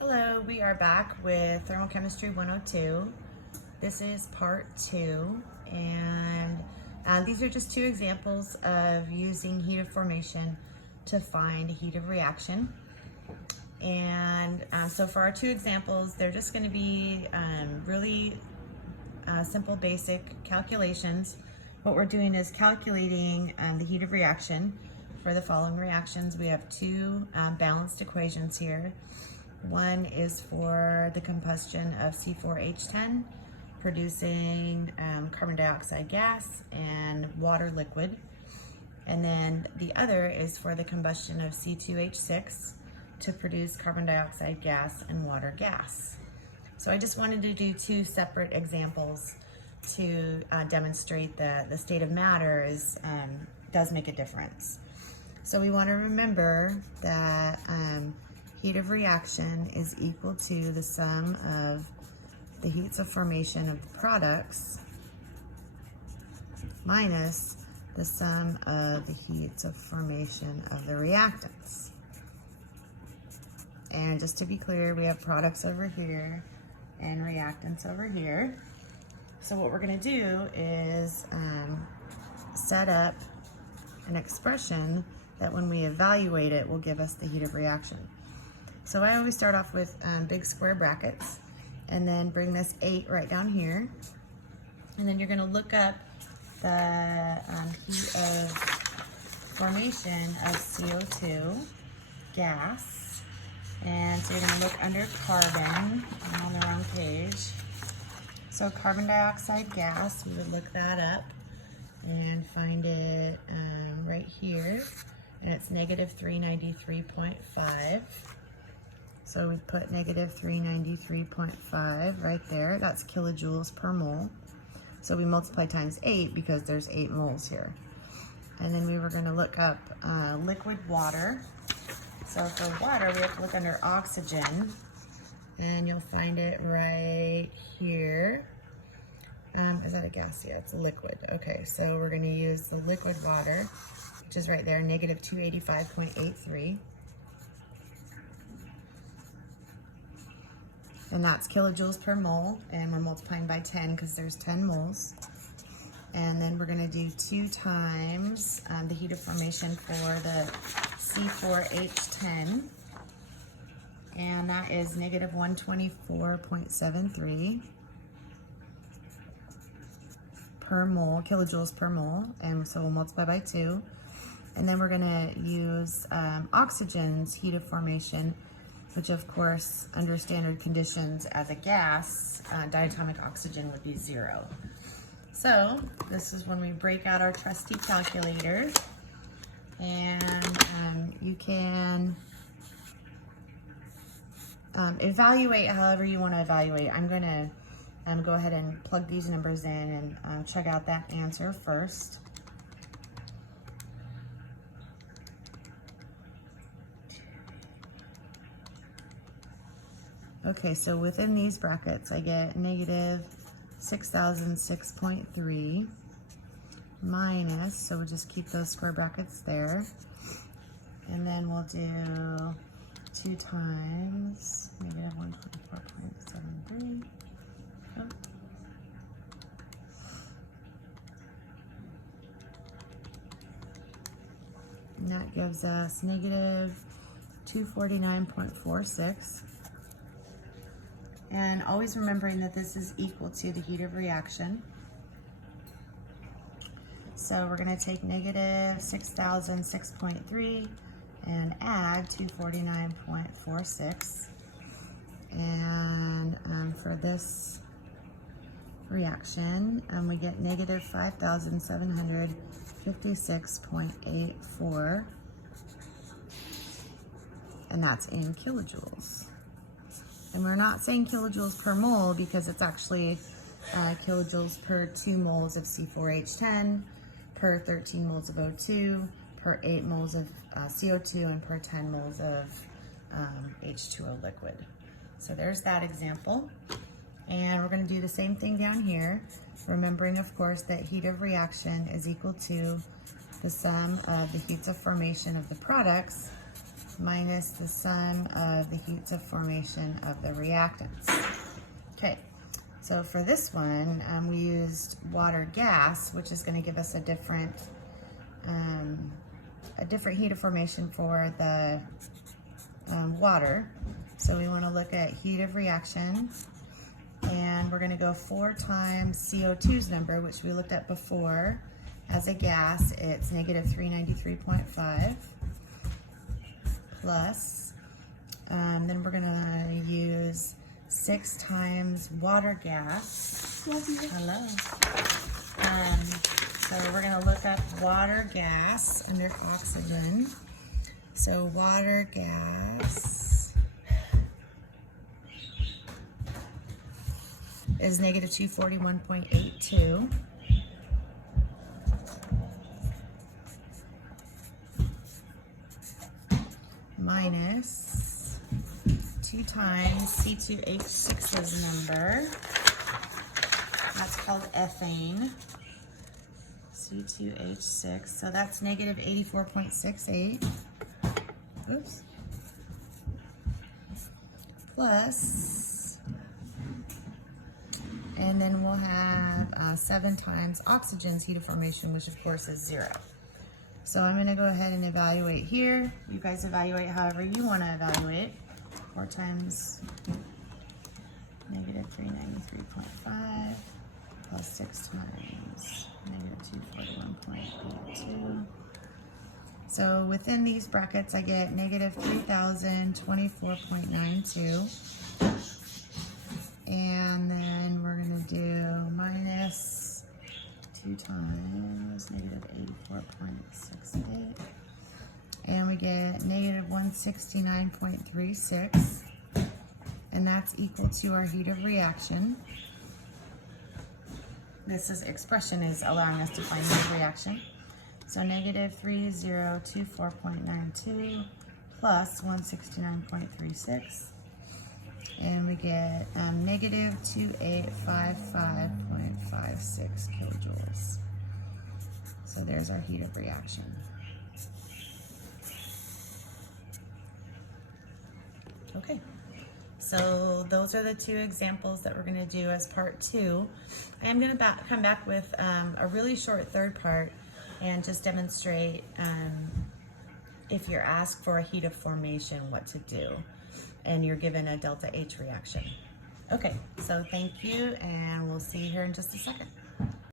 Hello, we are back with Thermochemistry 102. This is part 2, and these are just two examples of using heat of formation to find a heat of reaction. And so for our two examples, they're just going to be really simple, basic calculations. What we're doing is calculating the heat of reaction for the following reactions. We have two balanced equations here. One is for the combustion of C4H10, producing carbon dioxide gas and water liquid. And then the other is for the combustion of C2H6 to produce carbon dioxide gas and water gas. So I just wanted to do two separate examples to demonstrate that the state of matter does make a difference. So we want to remember that heat of reaction is equal to the sum of the heats of formation of the products minus the sum of the heats of formation of the reactants. And just to be clear, we have products over here and reactants over here. So what we're going to do is set up an expression that when we evaluate it will give us the heat of reaction. So I always start off with big square brackets and then bring this 8 right down here. And then you're going to look up the heat of formation of CO2 gas. And so you're going to look under carbon. I'm on the wrong page. So carbon dioxide gas, we would look that up and find it right here. And it's negative 393.5. So we put negative 393.5 right there. That's kilojoules per mole. So we multiply times 8 because there's 8 moles here. And then we were going to look up liquid water. So for water, we have to look under oxygen. And you'll find it right here. Is that a gas? Yeah, it's a liquid. Okay, so we're going to use the liquid water, which is right there, negative 285.83. And that's kilojoules per mole, and we're multiplying by 10 because there's 10 moles. And then we're going to do 2 times the heat of formation for the C4H10, and that is negative 124.73 per mole, kilojoules per mole, and so we'll multiply by 2. And then we're going to use oxygen's heat of formation, which of course, under standard conditions as a gas, diatomic oxygen would be 0. So this is when we break out our trusty calculator, and you can evaluate however you want to evaluate. I'm going to go ahead and plug these numbers in and check out that answer first. Okay, so within these brackets, I get negative 6,006.3 minus, so we'll just keep those square brackets there. And then we'll do 2 times negative 124.73. Oh. And that gives us negative 249.46. And always remembering that this is equal to the heat of reaction. So we're going to take negative 6,006.3 and add 249.46. And for this reaction, we get negative 5,756.84. And that's in kilojoules. And we're not saying kilojoules per mole because it's actually kilojoules per 2 moles of C4H10, per 13 moles of O2, per 8 moles of CO2, and per 10 moles of H2O liquid. So there's that example. And we're going to do the same thing down here, remembering, of course, that heat of reaction is equal to the sum of the heats of formation of the products minus the sum of the heats of formation of the reactants. Okay, so for this one, we used water gas, which is going to give us a different heat of formation for the water. So we want to look at heat of reaction, and we're going to go 4 times CO2's number, which we looked at before. As a gas, it's negative 393.5, plus, then we're going to use 6 times water gas. Hello. So we're going to look up water gas under oxygen. So water gas is negative 241.82. Minus 2 times C2H6's number. That's called ethane. C2H6. So that's negative 84.68. Oops. Plus, and then we'll have 7 times oxygen's heat of formation, which of course is 0. So I'm going to go ahead and evaluate here. You guys evaluate however you want to evaluate. 4 times negative 393.5 plus 6 times negative 241.82. So within these brackets, I get negative 3,024.92. And then we're going to do minus 2 times negative 84.68. And we get negative 169.36. And that's equal to our heat of reaction. This expression is allowing us to find heat of reaction. So negative 3024.92 plus 169.36. And we get negative 2855.56 kilojoules. So there's our heat of reaction. Okay, so those are the 2 examples that we're going to do as part 2. I am going to come back with a really short third part and just demonstrate if you're asked for a heat of formation, what to do, and you're given a delta H reaction. Okay, so thank you, and we'll see you here in just a second.